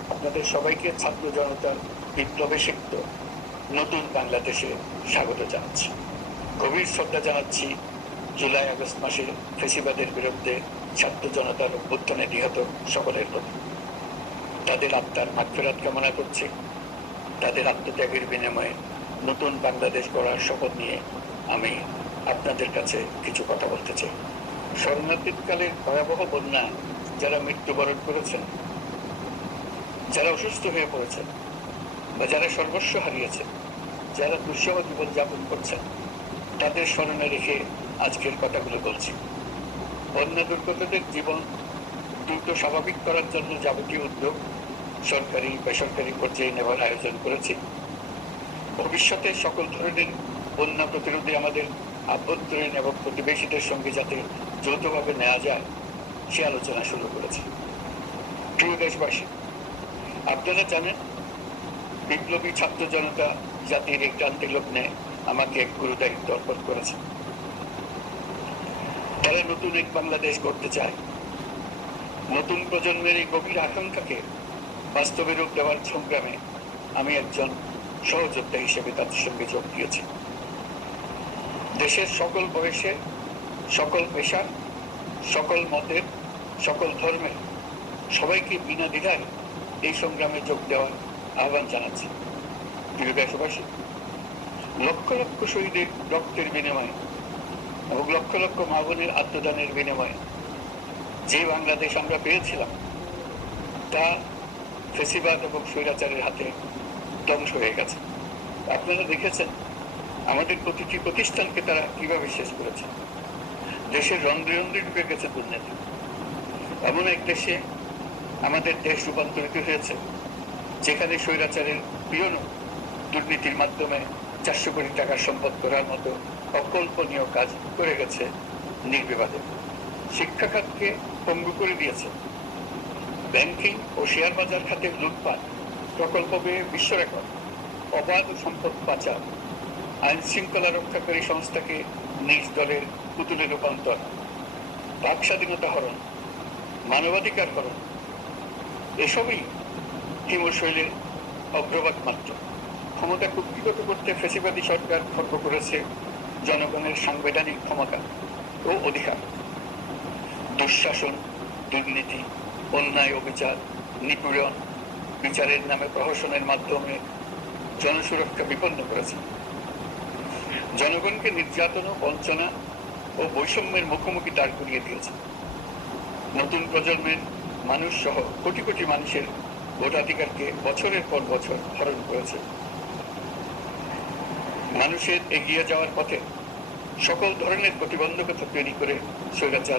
আপনাদের সবাইকে ছাত্র জনতার বিপ্লবে সিক্ত নতুন বাংলাদেশে স্বাগত জানাচ্ছি। গভীর শ্রদ্ধা জানাচ্ছি জুলাই আগস্ট মাসে ফেসিবাদের বিরুদ্ধে ছাত্র জনতার অভ্যুত্থানে নিহত সকলের প্রতি। তাদের আত্মার মাগফিরাত কামনা করছি। তাদের আত্মত্যাগের বিনিময়ে নতুন বাংলাদেশ গড়ার শপথ নিয়ে আমি আপনাদের কাছে কিছু কথা বলতে চাই। শরণার্থীকালের ভয়াবহ বন্যায় যারা মৃত্যুবরণ করেছেন, যারা অসুস্থ হয়ে পড়েছেন বা যারা সর্বস্ব হারিয়েছেন, যারা দুঃসহ জীবন যাপন করছেন, তাদের স্মরণে রেখে আজকের কথাগুলো বলছি। বন্যা দুর্গতদের জীবন দ্রুত স্বাভাবিক করার জন্য যাবতীয় উদ্যোগ সরকারি বেসরকারি পর্যায়ে নেওয়ার আয়োজন করেছি। ভবিষ্যতে সকল ধরনের বন্যা প্রতিরোধে আমাদের আভ্যন্তরীণ এবং প্রতিবেশীদের সঙ্গে যাতে যৌথভাবে নেওয়া যায় সে আলোচনা শুরু করেছে। প্রিয় দেশবাসী, আপনারা জানেন বিপ্লবী ছাত্র জনতা জাতির এই ক্রান্তি লগ্নে আমাকে এক গুরু দায়িত্ব অর্পণ করেছে। তারা নতুন এক বাংলাদেশ গড়তে চায়। নতুন প্রজন্মের এই গভীর আকাঙ্ক্ষাকে বাস্তবে রূপ দেওয়ার সংগ্রামে আমি একজন সহযোদ্ধা হিসেবে তাদের সঙ্গে যোগ দিয়েছি। দেশের সকল বয়সে, সকল পেশা, সকল মতের, সকল ধর্মের সবাইকে বিনা দ্বিধায় এই সংগ্রামে যোগ দেওয়ার আহ্বান জানাচ্ছি। প্রিয় দেশবাসী, লক্ষ লক্ষ শহীদের রক্তের বিনিময়ে এবং লক্ষ লক্ষ মা বোনের আত্মদানের বিনিময়ে যে বাংলাদেশ আমরা পেয়েছিলাম তা ফেসিবাদ এবং স্বৈরাচারের হাতে ধ্বংস হয়ে গেছে। আপনারা দেখেছেন আমাদের প্রতিটি প্রতিষ্ঠানকে তারা কিভাবে শেষ করেছে। দেশের রন্ধ্রে রন্ধ্রে ঢুকে গেছে দুর্নীতি। এমন এক দেশে আমাদের দেশ রূপান্তরিত হয়েছে যেখানে স্বৈরাচারের পিয়নও দুর্নীতির মাধ্যমে 400 কোটি টাকার সম্পদ করার মতো অকল্পনীয় কাজ করে গেছে নির্বিবাদে। শিক্ষা খাতকে পঙ্গু করে দিয়েছে। ব্যাংকিং ও শেয়ার বাজার খাতে লুটপাট, প্রকল্প ব্যয়ে বিশ্ব রেকর্ড, অবাধ সম্পদ পাচার, আইন শৃঙ্খলা রক্ষাকারী সংস্থাকে নিজ দলের পুতুলে রূপান্তর, বাক স্বাধীনতা হরণ, মানবাধিকার হরণ, এসবই হিমশৈলের অগ্রবাদ মাত্র। ক্ষমতা কুক্ষিগত করতে ফ্যাসিবাদী সরকার খর্ব করেছে জনগণের সাংবিধানিক ক্ষমতা ও অধিকার। দুঃশাসন, দুর্নীতি, অন্যায়, অবিচার, নিপীড়ন, বিচারের নামে প্রহসনের মাধ্যমে জনসুরক্ষা বিপন্ন করেছে। জনগণকে নির্যাতন, বঞ্চনা ও বৈষম্যের মুখোমুখি দাঁড় করিয়ে দিয়েছে। নতুন প্রজন্মের মানুষ সহ কোটি কোটি মানুষের ভোটাধিকারকে বছরের পর বছর হরণ করেছে। মানুষের এগিয়ে যাওয়ার পথে সকল ধরনের প্রতিবন্ধকতা তৈরি করে স্বৈরাচার